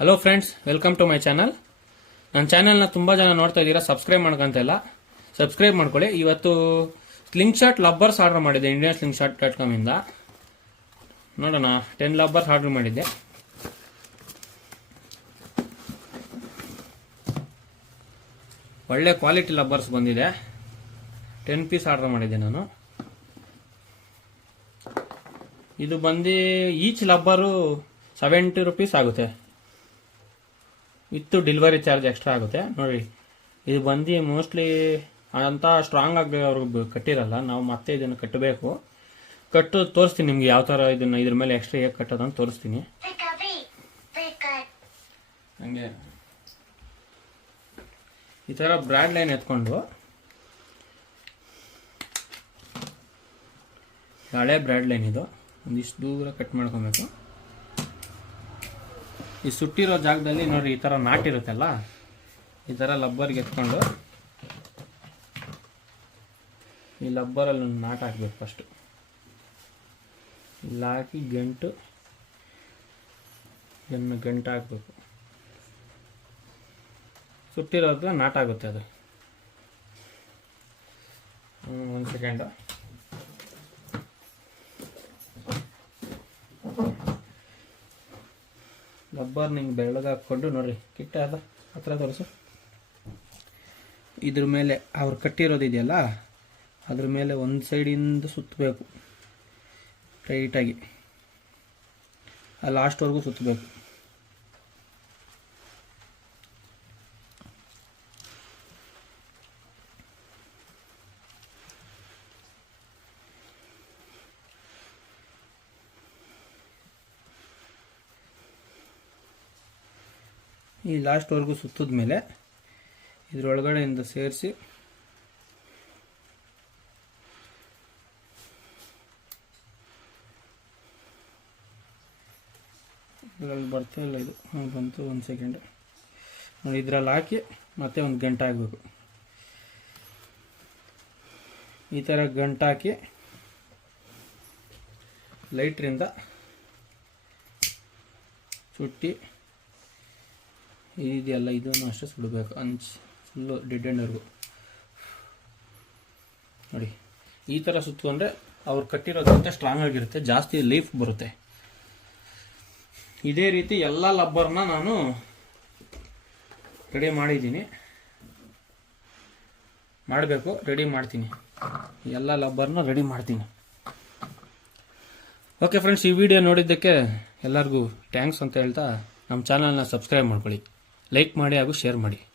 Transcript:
Hello friends welcome to my channel ನನ್ನ ಚಾನಲ್ನ ತುಂಬ ಜನ ನೋಡ್ತಾ ಇದ್ದೀರಾ ಸಬ್ಸ್ಕ್ರೈಬ್ ಮಾಡ್ಕೊಂತ ಇಲ್ಲ ಸಬ್ಸ್ಕ್ರೈಬ್ ಮಾಡ್ಕೊಳ್ಳಿ. ಇವತ್ತು ಸ್ಲಿಂಗ್ ಶಾಟ್ ಲಬ್ಬರ್ಸ್ ಆರ್ಡರ್ ಮಾಡಿದ್ದೆ ಇಂಡಿಯನ್ ಸ್ಲಿಂಗ್ ಶಾಟ್ ಡಾಟ್ ಕಾಮಿಂದ ನೋಡೋಣ ಟೆನ್ ಲಬ್ಬರ್ಸ್ ಆರ್ಡರ್ ಮಾಡಿದ್ದೆ. ಒಳ್ಳೆ ಕ್ವಾಲಿಟಿ ಲಬ್ಬರ್ಸ್ ಬಂದಿದೆ. ಟೆನ್ ಪೀಸ್ ಆರ್ಡರ್ ಮಾಡಿದ್ದೆ ನಾನು. ಇದು ಬಂದು ಈಚ್ ಲಬ್ಬರು ಸೆವೆಂಟಿ ರುಪೀಸ್ ಆಗುತ್ತೆ. ವಿತ್ ಡೆಲಿವರಿ ಚಾರ್ಜ್ ಎಕ್ಸ್ಟ್ರಾ ಆಗುತ್ತೆ. ನೋಡಿ ಇದು ಬಂದು ಮೋಸ್ಟ್ಲಿ ಅಂತ ಸ್ಟ್ರಾಂಗ್ ಆಗಿ ಅವ್ರಿಗೆ ಕಟ್ಟಿರಲ್ಲ ನಾವು ಮತ್ತೆ ಇದನ್ನು ಕಟ್ಟಬೇಕು. ಕಟ್ಟು ತೋರಿಸ್ತೀನಿ ನಿಮ್ಗೆ ಯಾವ ಥರ ಇದನ್ನು ಇದ್ರ ಮೇಲೆ ಎಕ್ಸ್ಟ್ರಾ ಹೇಗೆ ಕಟ್ಟೋದನ್ನು ತೋರಿಸ್ತೀನಿ. ಹಂಗೆ. ಈ ಥರ ಬ್ರಾಡ್ ಲೈನ್ ಎತ್ಕೊಂಡು. ಹಳೆ ಬ್ರಾಡ್ ಲೈನ್ ಇದು. ಒಂದಿಷ್ಟು ದೂರ ಕಟ್ ಮಾಡ್ಕೊಬೇಕು. ಈ ಸುಟ್ಟಿರೋ ಜಾಗದಲ್ಲಿ ನೋಡ್ರಿ ಈ ಥರ ನಾಟಿರುತ್ತಲ್ಲ ಈ ಥರ ಲಬ್ಬರ್ಗೆ ಎತ್ಕೊಂಡು ಈ ಲಬ್ಬರಲ್ಲಿ ನಾಟ್ ಹಾಕ್ಬೇಕು ಫಸ್ಟು ಇಲ್ಲಿ ಹಾಕಿ ಗಂಟು, ಇದನ್ನು ಗಂಟು ಹಾಕಬೇಕು. ಸುಟ್ಟಿರೋದು ನಾಟಾಗುತ್ತೆ ಅದು. ಒಂದು ಸೆಕೆಂಡು ರಬ್ಬರ್ ನಿಂಗೆ ಬೆಳ್ಳಗೆ ಹಾಕ್ಕೊಂಡು ನೋಡ್ರಿ, ಕಿಟ್ಟ ಅದ ಹತ್ರ ತೋರಿಸು. ಇದ್ರ ಮೇಲೆ ಅವ್ರು ಕಟ್ಟಿರೋದಿದೆಯಲ್ಲ ಅದ್ರ ಮೇಲೆ ಒಂದು ಸೈಡಿಂದ ಸುತ್ತಬೇಕು ಟೈಟಾಗಿ ಆ ಲಾಸ್ಟ್ವರೆಗೂ ಸುತ್ತಬೇಕು ಈ ಲಾಸ್ಟ್ವರೆಗೂ ಸುತ್ತಿದ ಮೇಲೆ ಇದರೊಳಗಡೆಯಿಂದ ಸೇರಿಸಿ. ಇದರಲ್ಲಿ ಇಲ್ಲ ಇದು. ಬಂತು ಒಂದು ಸೆಕೆಂಡ್ ನೋಡಿ, ಇದರಲ್ಲಿ ಹಾಕಿ ಮತ್ತೆ ಒಂದು ಗಂಟೆ ಆಗಬೇಕು. ಈ ಥರ ಗಂಟು ಹಾಕಿ ಲೈಟ್ರಿಂದ ಸುಟ್ಟಿ ಇದೆಯಲ್ಲ ಇದನ್ನು ಅಷ್ಟೇ ಸುಡಬೇಕು. ಅಂಚ್ ಫುಲ್ಲು ಡೆಡ್ ಎಂಡ್ವರೆಗೂ ನೋಡಿ, ಈ ಥರ ಸುತ್ತಕೊಂಡ್ರೆ ಅವ್ರು ಕಟ್ಟಿರೋದ್ರಿಂದ ಸ್ಟ್ರಾಂಗ್ ಆಗಿರುತ್ತೆ, ಜಾಸ್ತಿ ಲೈಫ್ ಬರುತ್ತೆ. ಇದೇ ರೀತಿ ಎಲ್ಲ ಲಬ್ಬರ್ನ ನಾನು ರೆಡಿ ಮಾಡಿದ್ದೀನಿ. ಮಾಡಬೇಕು ರೆಡಿ ಮಾಡ್ತೀನಿ. ಎಲ್ಲ ಲಬ್ಬರ್ನ ರೆಡಿ ಮಾಡ್ತೀನಿ. ಓಕೆ ಫ್ರೆಂಡ್ಸ್ ಈ ವಿಡಿಯೋ ನೋಡಿದ್ದಕ್ಕೆ ಎಲ್ಲರಿಗೂ ಥ್ಯಾಂಕ್ಸ್ ಅಂತ ಹೇಳ್ತಾ ನಮ್ಮ ಚಾನಲ್ನ ಸಬ್ಸ್ಕ್ರೈಬ್ ಮಾಡ್ಕೊಳ್ಳಿ. ಲೈಕ್ ಮಾಡಿ ಹಾಗೂ ಶೇರ್ ಮಾಡಿ.